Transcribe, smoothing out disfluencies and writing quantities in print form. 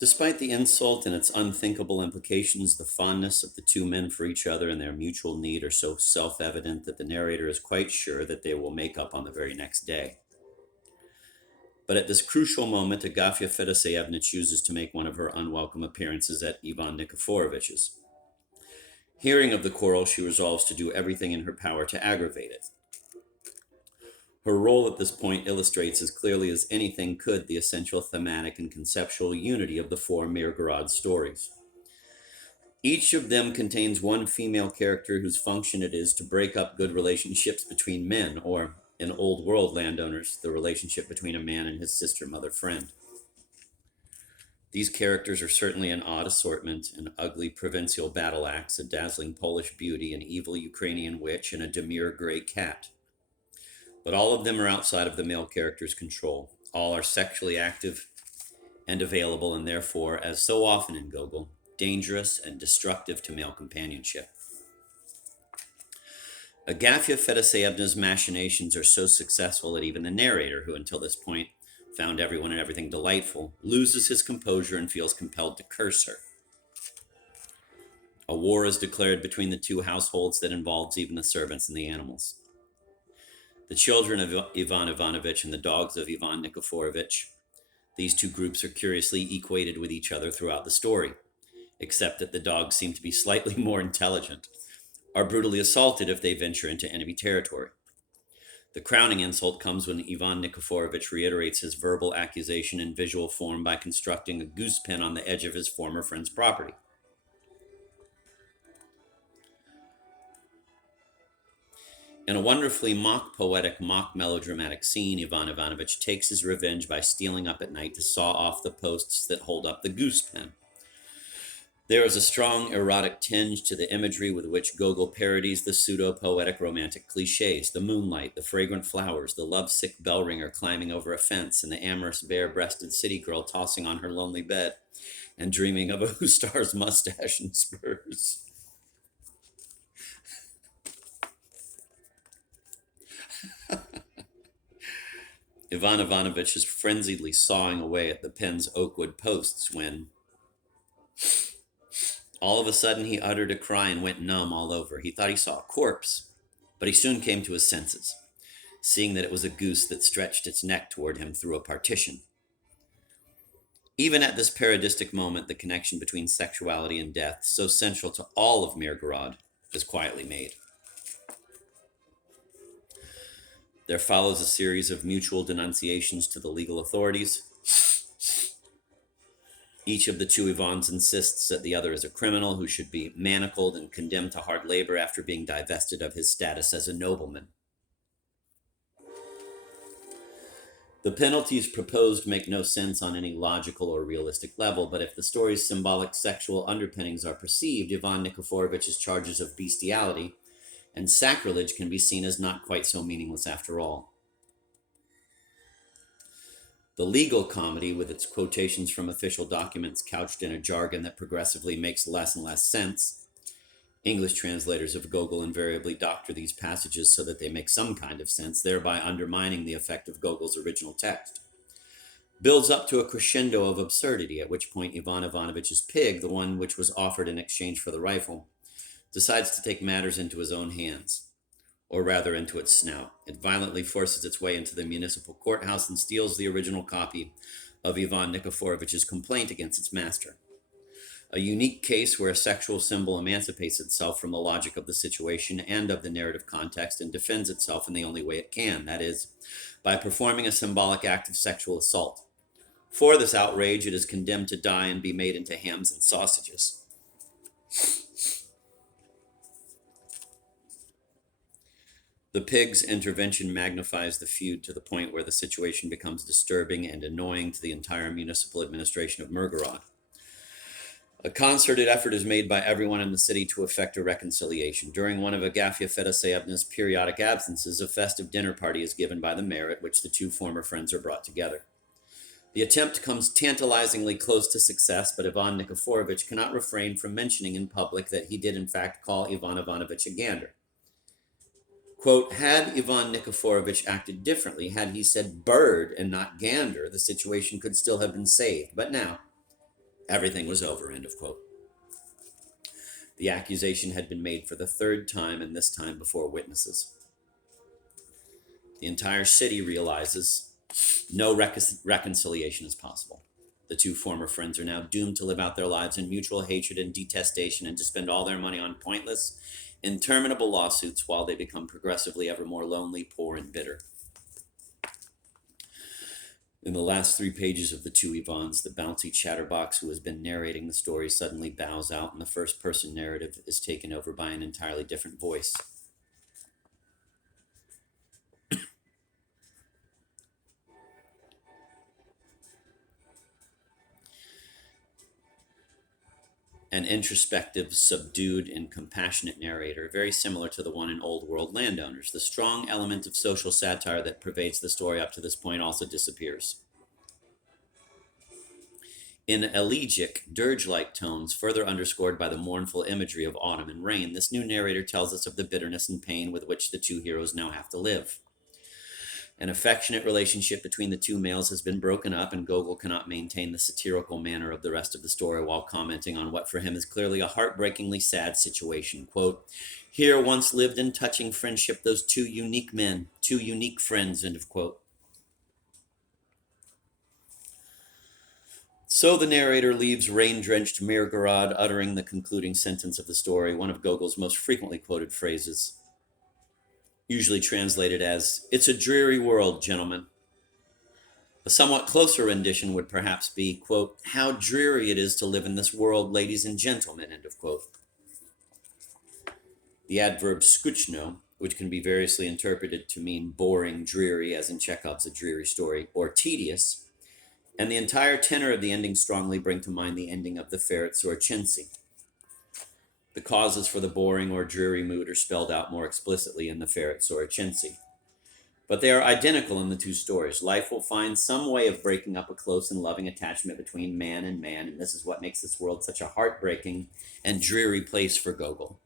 Despite the insult and its unthinkable implications, the fondness of the two men for each other and their mutual need are so self evident that the narrator is quite sure that they will make up on the very next day. But at this crucial moment, Agafya Fedoseyevna chooses to make one of her unwelcome appearances at Ivan Nikiforovich's. Hearing of the quarrel, she resolves to do everything in her power to aggravate it. Her role at this point illustrates as clearly as anything could the essential thematic and conceptual unity of the four Mirgorod stories. Each of them contains one female character whose function it is to break up good relationships between men, or, in old world landowners, the relationship between a man and his sister, mother, friend. These characters are certainly an odd assortment: an ugly provincial battle axe, a dazzling Polish beauty, an evil Ukrainian witch, and a demure gray cat. But all of them are outside of the male character's control. All are sexually active and available, and therefore, as so often in Gogol, dangerous and destructive to male companionship. Agafya Fedoseyevna's machinations are so successful that even the narrator, who until this point found everyone and everything delightful, loses his composure and feels compelled to curse her. A war is declared between the two households that involves even the servants and the animals. The children of Ivan Ivanovich and the dogs of Ivan Nikiforovich, these two groups are curiously equated with each other throughout the story, except that the dogs seem to be slightly more intelligent, are brutally assaulted if they venture into enemy territory. The crowning insult comes when Ivan Nikiforovich reiterates his verbal accusation in visual form by constructing a goose pen on the edge of his former friend's property. In a wonderfully mock poetic, mock melodramatic scene, Ivan Ivanovich takes his revenge by stealing up at night to saw off the posts that hold up the goose pen. There is a strong erotic tinge to the imagery with which Gogol parodies the pseudo-poetic romantic cliches: the moonlight, the fragrant flowers, the lovesick bell ringer climbing over a fence, and the amorous bare-breasted city girl tossing on her lonely bed and dreaming of a Hustar's mustache and spurs. Ivan Ivanovich is frenziedly sawing away at the pen's oakwood posts when, all of a sudden, he uttered a cry and went numb all over. He thought he saw a corpse, but he soon came to his senses, seeing that it was a goose that stretched its neck toward him through a partition. Even at this parodistic moment, the connection between sexuality and death, so central to all of Mirgorod, is quietly made. There follows a series of mutual denunciations to the legal authorities. Each of the two Ivans insists that the other is a criminal who should be manacled and condemned to hard labor after being divested of his status as a nobleman. The penalties proposed make no sense on any logical or realistic level, but if the story's symbolic sexual underpinnings are perceived, Ivan Nikiforovich's charges of bestiality and sacrilege can be seen as not quite so meaningless after all. The legal comedy, with its quotations from official documents couched in a jargon that progressively makes less and less sense — English translators of Gogol invariably doctor these passages so that they make some kind of sense, thereby undermining the effect of Gogol's original text — builds up to a crescendo of absurdity, at which point Ivan Ivanovich's pig, the one which was offered in exchange for the rifle, decides to take matters into his own hands, or rather into its snout. It violently forces its way into the municipal courthouse and steals the original copy of Ivan Nikiforovich's complaint against its master. A unique case where a sexual symbol emancipates itself from the logic of the situation and of the narrative context and defends itself in the only way it can, that is, by performing a symbolic act of sexual assault. For this outrage, it is condemned to die and be made into hams and sausages. The pig's intervention magnifies the feud to the point where the situation becomes disturbing and annoying to the entire municipal administration of Mirgorod. A concerted effort is made by everyone in the city to effect a reconciliation. During one of Agafya Fedoseyevna's periodic absences, a festive dinner party is given by the mayor at which the two former friends are brought together. The attempt comes tantalizingly close to success, but Ivan Nikiforovich cannot refrain from mentioning in public that he did in fact call Ivan Ivanovich a gander. Quote, had Ivan Nikiforovich acted differently, had he said bird and not gander, the situation could still have been saved. But now, Everything was over, end of quote. The accusation had been made for the third time, and this time before witnesses. The entire city realizes no reconciliation is possible. The two former friends are now doomed to live out their lives in mutual hatred and detestation and to spend all their money on pointless, interminable lawsuits while they become progressively ever more lonely, poor, and bitter. In the last 3 pages of The Two Ivans, the bouncy chatterbox who has been narrating the story suddenly bows out, and the first-person narrative is taken over by an entirely different voice. An introspective, subdued, and compassionate narrator, very similar to the one in Old World Landowners. The strong element of social satire that pervades the story up to this point also disappears. In elegiac, dirge-like tones, further underscored by the mournful imagery of autumn and rain, this new narrator tells us of the bitterness and pain with which the two heroes now have to live. An affectionate relationship between the two males has been broken up, and Gogol cannot maintain the satirical manner of the rest of the story while commenting on what for him is clearly a heartbreakingly sad situation. Quote, "Here once lived in touching friendship those two unique men, two unique friends," end of quote. So the narrator leaves rain-drenched Mirgorod uttering the concluding sentence of the story, one of Gogol's most frequently quoted phrases, usually translated as, "It's a dreary world, gentlemen." A somewhat closer rendition would perhaps be, quote, "How dreary it is to live in this world, ladies and gentlemen," end of quote. The adverb skutchno, which can be variously interpreted to mean boring, dreary, as in Chekhov's A Dreary Story, or tedious, and the entire tenor of the ending strongly bring to mind the ending of the Ferret Sorchensi. The causes for the boring or dreary mood are spelled out more explicitly in the Ferret Sorchensi. But they are identical in the two stories. Life will find some way of breaking up a close and loving attachment between man, and this is what makes this world such a heartbreaking and dreary place for Gogol.